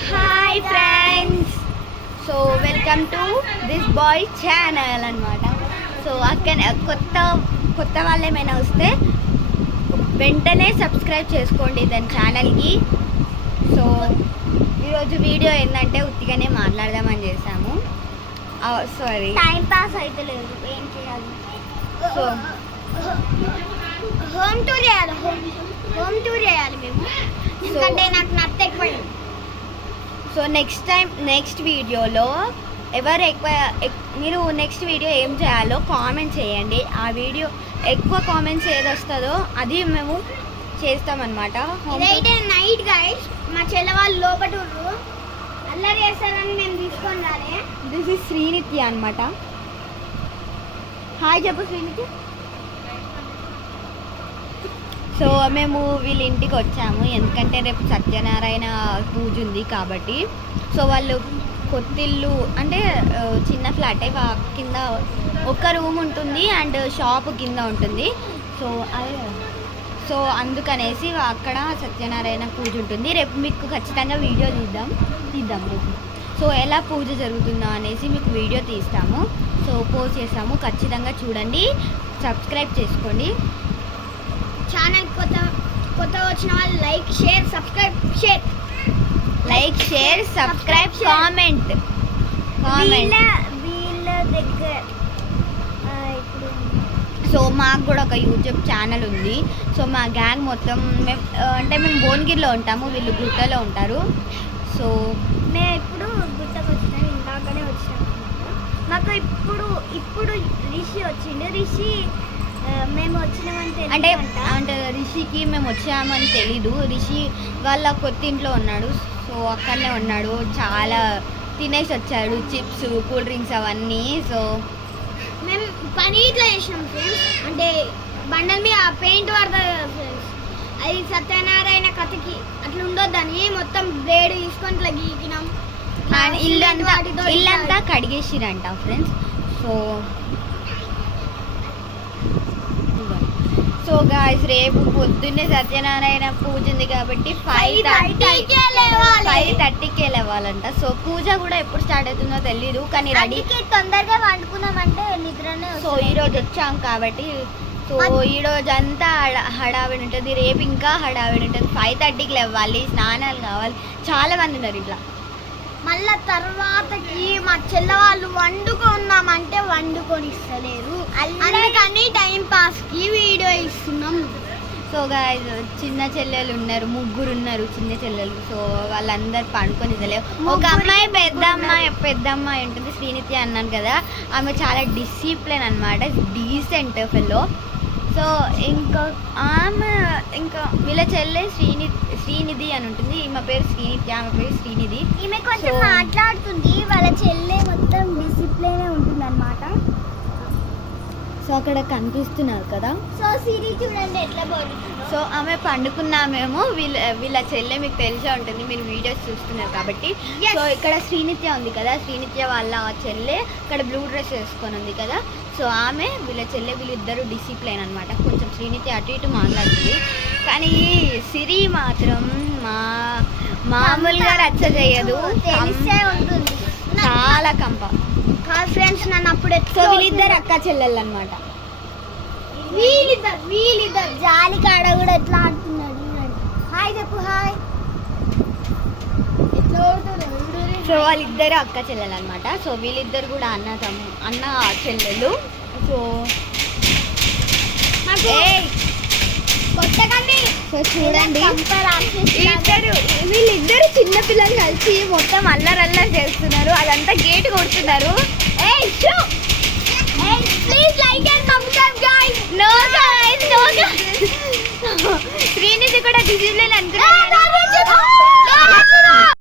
Hi friends, so welcome to this boy channel అనమాట. So అక్కడ కొత్త వాళ్ళు ఏమైనా వస్తే వెంటనే సబ్స్క్రైబ్ చేసుకోండి దాని ఛానల్కి. సో ఈరోజు వీడియో ఏంటంటే ఉత్తిగానే మాట్లాడదామని చేసాము. సారీ, టైం పాస్ అయితే లేదు, ఏం చేయాలి? సో హోమ్ టూర్ చేయాలి, హోమ్ టూర్ చేయాలి మేము, ఎందుకంటే నాకు నచ్చకపోయింది. సో నెక్స్ట్ వీడియోలో ఎవరు మీరు నెక్స్ట్ వీడియో ఏం చేయాలో కామెంట్ చేయండి. ఆ వీడియో ఎక్కువ కామెంట్స్ ఏది వస్తుందో అది మేము చేస్తామన్నమాట. ఇదైతే నైట్ గైస్, మా చెల్లె వాళ్ళు లోపల అల్లరి చేస్తారని మేము తీసుకొని రాలే. దిస్ ఇస్ శ్రీనిత్య అనమాట. హాయ్ చెప్పు శ్రీనిత్య. సో మేము వీళ్ళ ఇంటికి వచ్చాము ఎందుకంటే రేపు సత్యనారాయణ పూజ ఉంది కాబట్టి. సో వాళ్ళు కొత్తిల్లు అంటే చిన్న ఫ్లాటే, కింద ఒక రూమ్ ఉంటుంది అండ్ షాప్ కింద ఉంటుంది. సో అదే, సో అందుకనేసి అక్కడ సత్యనారాయణ పూజ ఉంటుంది. రేపు మీకు ఖచ్చితంగా వీడియో తీద్దాం రేపు. సో ఎలా పూజ జరుగుతుందో అనేసి మీకు వీడియో తీస్తాము. సో పోస్ట్ చేస్తాము, ఖచ్చితంగా చూడండి, సబ్స్క్రైబ్ చేసుకోండి. ఛానల్ కొత్త వచ్చిన వాళ్ళు లైక్ షేర్ సబ్స్క్రైబ్ కామెంట్. వీళ్ళ దగ్గర ఇప్పుడు సో మాకు కూడా ఒక యూట్యూబ్ ఛానల్ ఉంది. సో మా గ్యాంగ్ మొత్తం మేము భువనగిరిలో ఉంటాము, వీళ్ళు గుట్టలో ఉంటారు. సో మేము ఇప్పుడు గుట్టకు వచ్చినాం, ఇందాకనే వచ్చినాం. మాకు ఇప్పుడు రిషి వచ్చిండు. రిషి మేము వచ్చినామని అంటే రిషికి మేము వచ్చామని తెలీదు. రిషి వాళ్ళ కొత్తింట్లో ఉన్నాడు, సో అక్కడనే ఉన్నాడు. చాలా తినేసి వచ్చాడు, చిప్స్, కూల్ డ్రింక్స్ అవన్నీ. సో మేము పని ఇట్లా చేసినాం ఫ్రెండ్స్, అంటే బండల మీద పెయింట్ పడుతుంది కదా ఫ్రెండ్స్, అది సత్యనారాయణ కథకి అట్లా ఉండొద్దని మొత్తం బ్లేడ్ తీసుకొని ఇట్లా గీకినాం. ఇల్లంతా కడిగేసిరంట ఫ్రెండ్స్. సో గాయ్స్, రేపు పొద్దున్నే సత్యనారాయణ పూజ ఉంది కాబట్టి 5:30కే లేవాలంట. సో పూజ కూడా ఎప్పుడు స్టార్ట్ అవుతుందో తెలీదు, కానీ రెడీ తొందరగా వండుకున్నామంటే నిద్రనే. సో ఈరోజు వచ్చాం కాబట్టి సో ఈరోజు అంతా హడావిడి ఉంటుంది. రేపు ఇంకా హడావిడి ఉంటుంది. 5:30కి లేవాలి, స్నానాలు కావాలి. చాలా మంది ఉన్నారు ఇట్లా. మళ్ళా తర్వాతకి మా చెల్ల వాళ్ళు వండుకున్నామంటే వండుకొని ఇస్తలేరు, అందుకని టైం పాస్కి వీడియో ఇస్తున్నాం. సో గాయ్స్, చిన్న చెల్లెలు ఉన్నారు, 3 ఉన్నారు చిన్న చెల్లెలు. సో వాళ్ళందరూ పండుకొని ఇస్తలేరు. ఒక అమ్మాయి పెద్ద అమ్మాయి ఉంటుంది, శ్రీనిత్య అన్నాను కదా, ఆమె చాలా డిసిప్లిన్ అనమాట, డీసెంట్ ఫెల్లో. సో ఇంకా వీళ్ళ చెల్లె శ్రీనిధి అని ఉంటుంది. ఈమె పేరు శ్రీనిత్య, ఆమె పేరు శ్రీనిధి. ఈమె కొంచెం మాట్లాడుతుంది, వాళ్ళ చెల్లె మొత్తం డిసిప్లిన్ ఉంటుంది అనమాట. సో అక్కడ కనిపిస్తున్నారు కదా, సో సిరి చూడండి ఎట్లా పోతుంది. సో ఆమె పండుకున్నామేమో. వీళ్ళ చెల్లె మీకు తెలిసే ఉంటుంది, మీరు వీడియోస్ చూస్తున్నారు కాబట్టి. సో ఇక్కడ శ్రీనిత్య ఉంది కదా, శ్రీనిత్య వాళ్ళ చెల్లె ఇక్కడ బ్లూ డ్రెస్ వేసుకొని ఉంది కదా. సో ఆమె వీళ్ళ చెల్లె, వీళ్ళిద్దరు డిసిప్లైన్ అనమాట. కొంచెం శ్రీనిత్య అటు ఇటు మాట్లాడుతుంది, కానీ సిరి మాత్రం మామూలుగా రచ్చ చేయదు, తెలిసే ఉంటుంది, చాలా కంప. ఫ్రెండ్స్ నన్ను అప్పుడు. సో వీళ్ళిద్దరు అక్క చెల్లెళ్ళు అనమాట. వీళ్ళిద్దరు జాలి కాడ కూడా ఎట్లా ఆడుతున్నాడు చూడండి. హాయ్ చెప్పు, హాయ్. సో వాళ్ళిద్దరు అక్క చెల్లెలు అనమాట. సో వీళ్ళిద్దరు కూడా అన్న చెల్లెలు. సో కొట్టకండి. సో చూడండి, వీళ్ళిద్దరు చిన్న పిల్లలు కలిసి మొత్తం అల్లరి చేస్తున్నారు, అదంతా గేట్ కొడుతున్నారు. శ్రీనిధి కూడా డిసిప్లిన్ అనుకున్నాను.